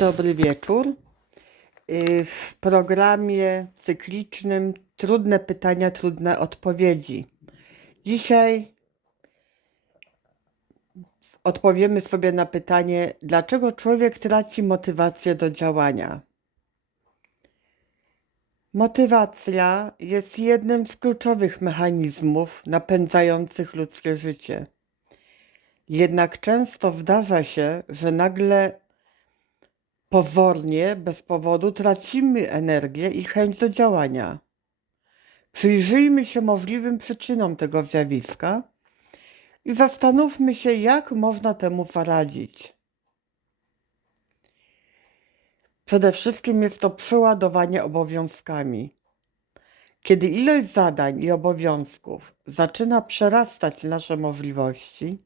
Dobry wieczór. Y, W programie cyklicznym Trudne pytania, trudne odpowiedzi. Dzisiaj odpowiemy sobie na pytanie, dlaczego człowiek traci motywację do działania. Motywacja jest jednym z kluczowych mechanizmów napędzających ludzkie życie. Jednak często zdarza się, że nagle Pozornie, bez powodu tracimy energię i chęć do działania. Przyjrzyjmy się możliwym przyczynom tego zjawiska i zastanówmy się, jak można temu zaradzić. Przede wszystkim jest to przeładowanie obowiązkami. Kiedy ilość zadań i obowiązków zaczyna przerastać nasze możliwości,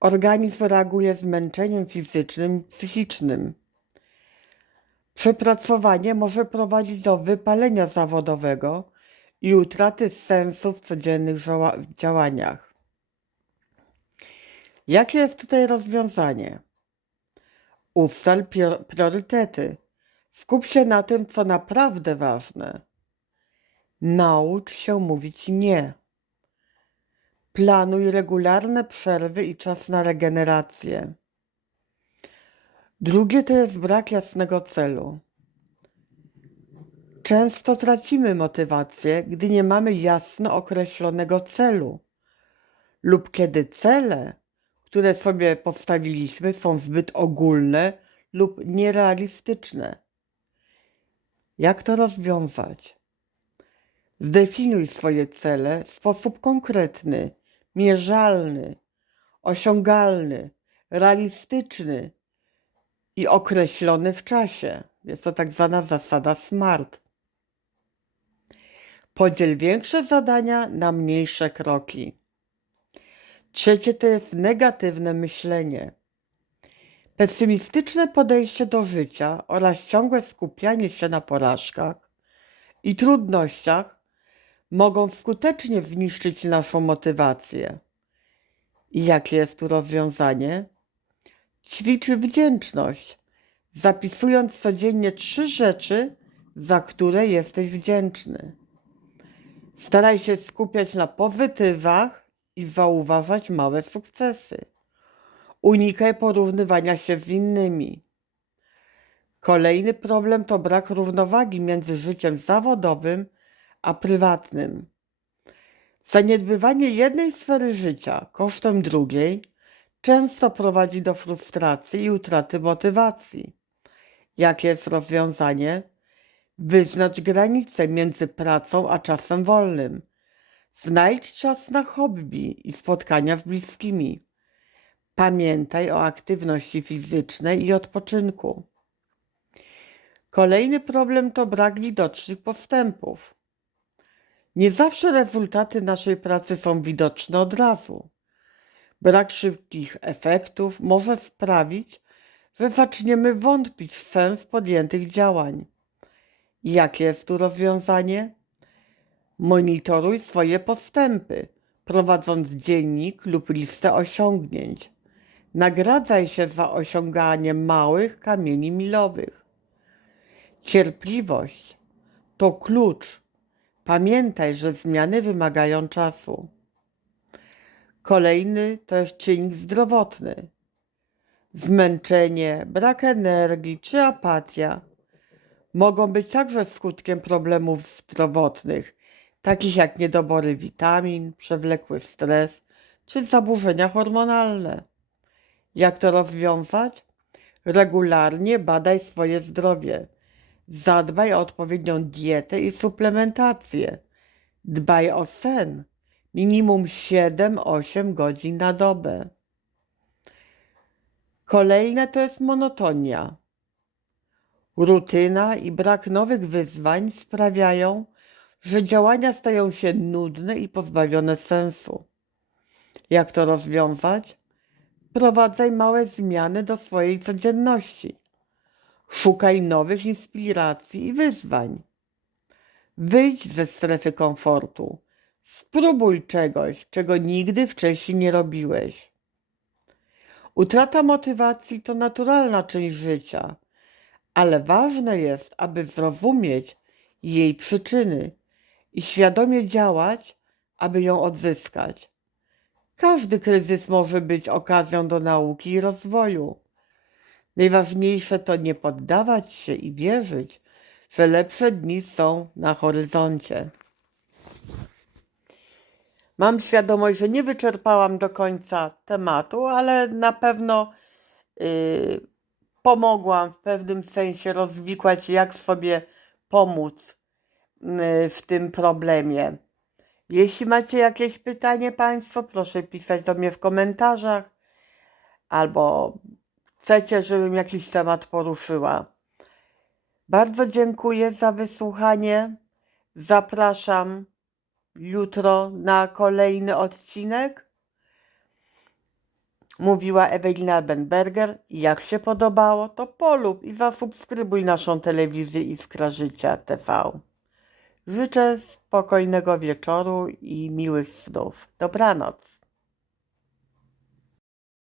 organizm reaguje zmęczeniem fizycznym i psychicznym. Przepracowanie może prowadzić do wypalenia zawodowego i utraty sensu w codziennych działaniach. Jakie jest tutaj rozwiązanie? Ustal priorytety. Skup się na tym, co naprawdę ważne. Naucz się mówić nie. Planuj regularne przerwy i czas na regenerację. Drugie to jest brak jasnego celu. Często tracimy motywację, gdy nie mamy jasno określonego celu, lub kiedy cele, które sobie postawiliśmy, są zbyt ogólne lub nierealistyczne. Jak to rozwiązać? Zdefiniuj swoje cele w sposób konkretny, mierzalny, osiągalny, realistyczny i określony w czasie. Jest to tak zwana zasada SMART. Podziel większe zadania na mniejsze kroki. Trzecie to jest negatywne myślenie. Pesymistyczne podejście do życia oraz ciągłe skupianie się na porażkach i trudnościach mogą skutecznie zniszczyć naszą motywację. I jakie jest tu rozwiązanie? Ćwicz wdzięczność, zapisując codziennie trzy rzeczy, za które jesteś wdzięczny. Staraj się skupiać na pozytywach i zauważać małe sukcesy. Unikaj porównywania się z innymi. Kolejny problem to brak równowagi między życiem zawodowym a prywatnym. Zaniedbywanie jednej sfery życia kosztem drugiej często prowadzi do frustracji i utraty motywacji. Jakie jest rozwiązanie? Wyznacz granice między pracą a czasem wolnym. Znajdź czas na hobby i spotkania z bliskimi. Pamiętaj o aktywności fizycznej i odpoczynku. Kolejny problem to brak widocznych postępów. Nie zawsze rezultaty naszej pracy są widoczne od razu. Brak szybkich efektów może sprawić, że zaczniemy wątpić w sens podjętych działań. Jakie jest tu rozwiązanie? Monitoruj swoje postępy, prowadząc dziennik lub listę osiągnięć. Nagradzaj się za osiąganie małych kamieni milowych. Cierpliwość to klucz. Pamiętaj, że zmiany wymagają czasu. Kolejny to jest czynnik zdrowotny. Zmęczenie, brak energii czy apatia mogą być także skutkiem problemów zdrowotnych, takich jak niedobory witamin, przewlekły stres czy zaburzenia hormonalne. Jak to rozwiązać? Regularnie badaj swoje zdrowie. Zadbaj o odpowiednią dietę i suplementację. Dbaj o sen. Minimum 7-8 godzin na dobę. Kolejne to jest monotonia. Rutyna i brak nowych wyzwań sprawiają, że działania stają się nudne i pozbawione sensu. Jak to rozwiązać? Wprowadzaj małe zmiany do swojej codzienności. Szukaj nowych inspiracji i wyzwań. Wyjdź ze strefy komfortu. Spróbuj czegoś, czego nigdy wcześniej nie robiłeś. Utrata motywacji to naturalna część życia, ale ważne jest, aby zrozumieć jej przyczyny i świadomie działać, aby ją odzyskać. Każdy kryzys może być okazją do nauki i rozwoju. Najważniejsze to nie poddawać się i wierzyć, że lepsze dni są na horyzoncie. Mam świadomość, że nie wyczerpałam do końca tematu, ale na pewno yy, pomogłam w pewnym sensie rozwikłać, jak sobie pomóc w tym problemie. Jeśli macie jakieś pytanie Państwo, proszę pisać do mnie w komentarzach albo chcecie, żebym jakiś temat poruszyła. Bardzo dziękuję za wysłuchanie. Zapraszam jutro na kolejny odcinek. Mówiła Ewelina Benberger. Jak się podobało, to polub i zasubskrybuj naszą telewizję Iskra Życia TV. Życzę spokojnego wieczoru i miłych snów. Dobranoc.